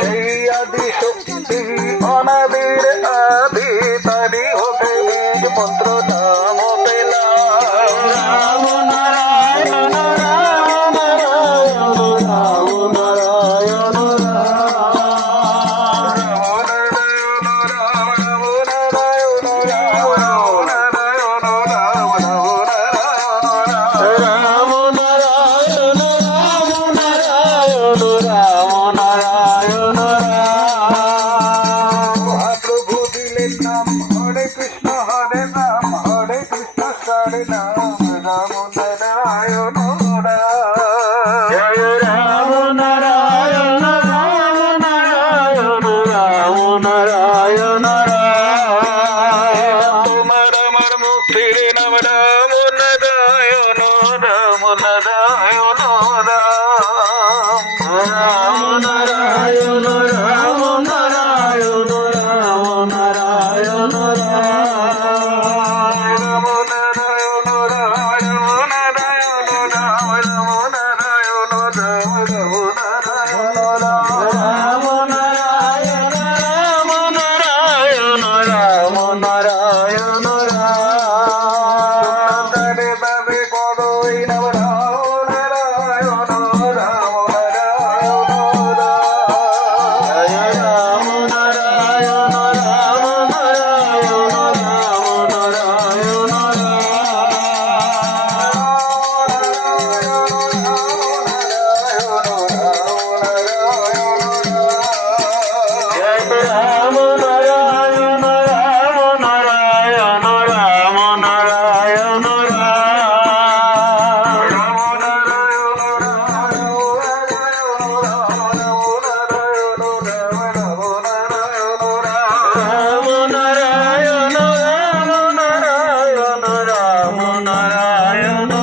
সেই আদি শক্তি অনাদির আদি তারি হতে বীজ মন্ত্র নাম পেলাম রাম নারায়ণ রাম নারায়ণ রাম নারায়ণ প্রভু দিলেন নাম হরে কৃষ্ণ রাম হরে কৃষ্ণ হরে রাম রাম নারায়ণ জয় রাম নারায়ণ রাম নারায়ণ রাম নারায়ণ তোমার আমার মুক্তির নাম রাম নারায়ণ রাম নারায়ণ রাম নারায়ণ রাম নারায়ণ রাম নারায়ণ রাম নারায়ণ রাম নারায়ণ রাম রাম নারায়ণ রাম রাম